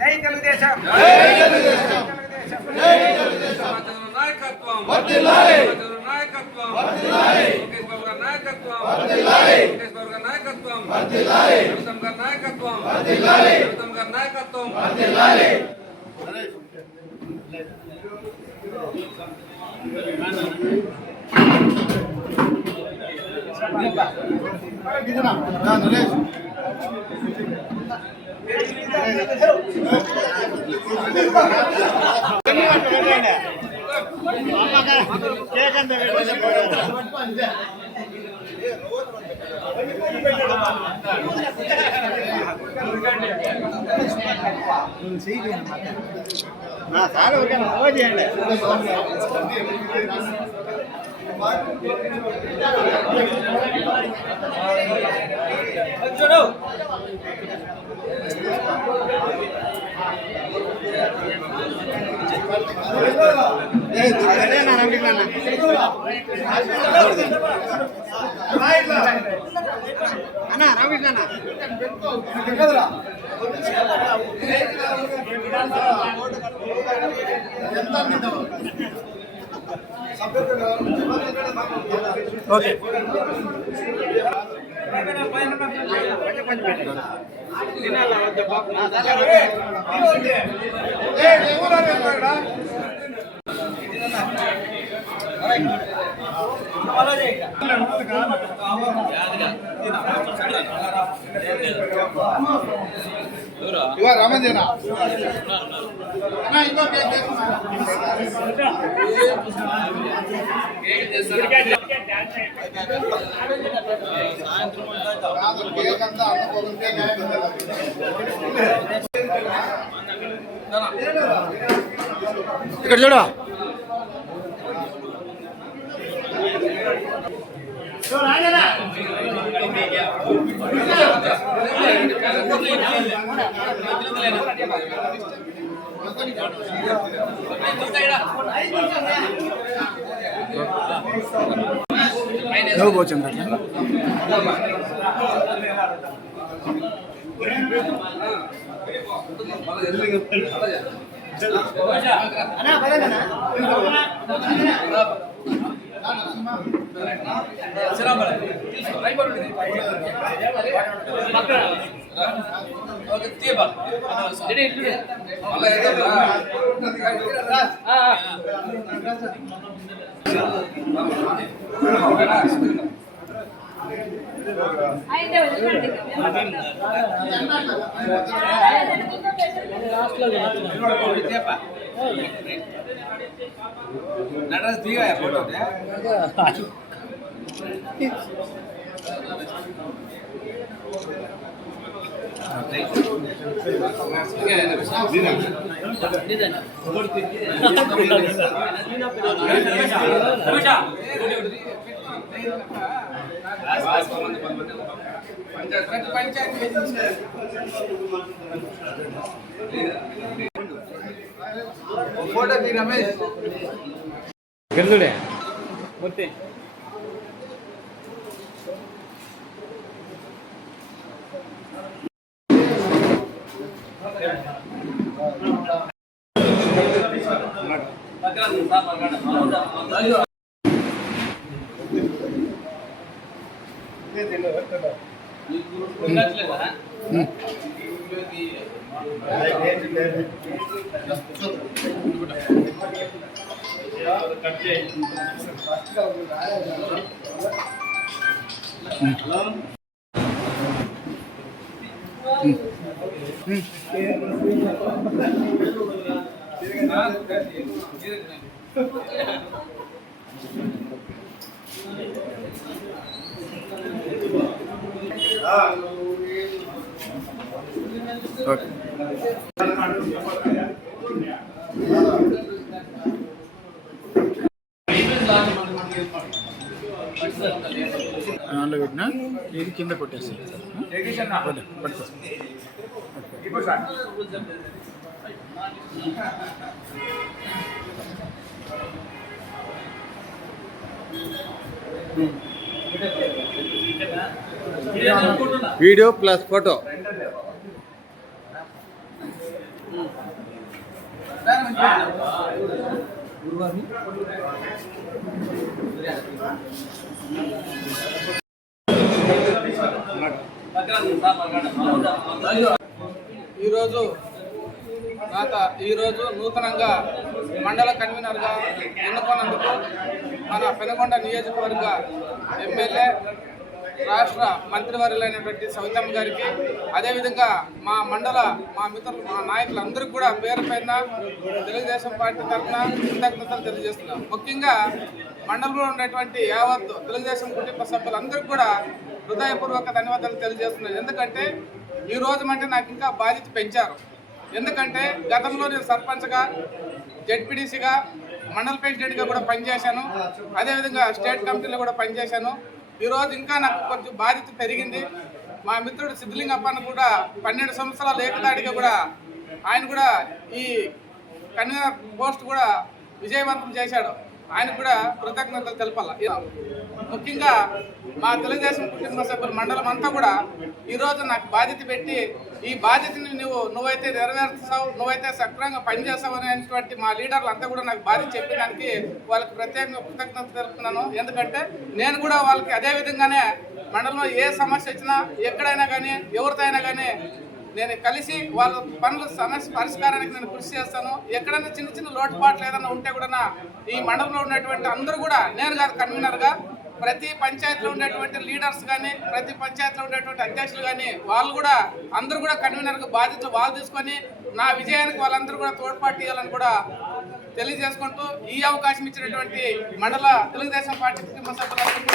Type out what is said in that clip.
జై తెలుగుదేశం నాయకత్వం నాయకత్వం నాయకత్వం నాయకత్వం నాయకత్వం అన్నా రామకృష్ణ ఓకే రామంజనా ఇక్కడ చూడు నటరాజ్ దిగా ఫోటో ఫోటో ది రమేష్ గెలుడే మొత్తం ఓకే. ఆన్లో పెట్టినా ఇది కింద కొట్టేస్తాను సార్. పట్టుకో. Video plus photo. ఈరోజు నూతనంగా మండల కన్వీనర్గా ఎన్నుకున్నందుకు మన పెనుగొండ నియోజకవర్గ ఎమ్మెల్యే రాష్ట్ర మంత్రివర్యులైనటువంటి సవితమ్మ గారికి, అదేవిధంగా మా మిత్రులు, మా నాయకులందరికీ కూడా పేరు పైన తెలుగుదేశం పార్టీ తరఫున కృతజ్ఞతలు తెలియజేస్తున్నాం. ముఖ్యంగా మండలంలో ఉండేటువంటి యావత్ తెలుగుదేశం కుటుంబ సభ్యులందరికీ కూడా హృదయపూర్వక ధన్యవాదాలు తెలియజేస్తున్నాను. ఎందుకంటే ఈ రోజు అంటే నాకు ఇంకా బాధ్యత పెంచారు. ఎందుకంటే గతంలో నేను సర్పంచ్గా, జెడ్పీడీసీగా, మండల ప్రెసిడెంట్గా కూడా పనిచేశాను. అదేవిధంగా స్టేట్ కమిటీలో కూడా పనిచేశాను. ఈరోజు ఇంకా నాకు కొంచెం బాధ్యత పెరిగింది. మా మిత్రుడు సిద్ధలింగప్పని కూడా 12 సంవత్సరాలు ఏకదాడిగా కూడా ఆయన కూడా ఈ కన్వీనర్ పోస్ట్ కూడా విజయవంతం చేశాడు. ఆయన కూడా కృతజ్ఞతలు తెలపాల. ముఖ్యంగా మా తెలుగుదేశం కుటుంబ సభ్యుల మండలం అంతా కూడా ఈరోజు నాకు బాధ్యత పెట్టి, ఈ బాధ్యతని నువ్వైతే నెరవేర్చావు, నువ్వైతే సక్రమంగా పనిచేస్తావు అనేటువంటి మా లీడర్లు అంతా కూడా నాకు బాధ్యత చెప్పడానికి వాళ్ళకి ప్రత్యేకంగా కృతజ్ఞతలు తెలుపుతున్నాను. ఎందుకంటే నేను కూడా వాళ్ళకి అదే విధంగానే మండలంలో ఏ సమస్య వచ్చినా, ఎక్కడైనా కానీ, ఎవరితో అయినా కానీ నేను కలిసి వాళ్ళ పనుల సమస్య పరిష్కారానికి నేను కృషి చేస్తాను. ఎక్కడైనా చిన్న చిన్న లోటుపాట్లు ఏదైనా ఉంటే కూడా ఈ మండలంలో ఉన్నటువంటి అందరూ కూడా, నేను కాదు కన్వీనర్గా, ప్రతి పంచాయతీలో ఉండేటువంటి లీడర్స్ కానీ, ప్రతి పంచాయతీలో ఉండేటువంటి అధ్యక్షులు కానీ, వాళ్ళు కూడా అందరూ కూడా కన్వీనర్గా బాధ్యతలు వాళ్ళు తీసుకొని నా విజయానికి వాళ్ళందరూ కూడా తోడ్పాటు ఇవ్వాలని కూడా తెలియజేసుకుంటూ, ఈ అవకాశం ఇచ్చినటువంటి మండల తెలుగుదేశం పార్టీ కుటుంబ సభ్యులందరికీ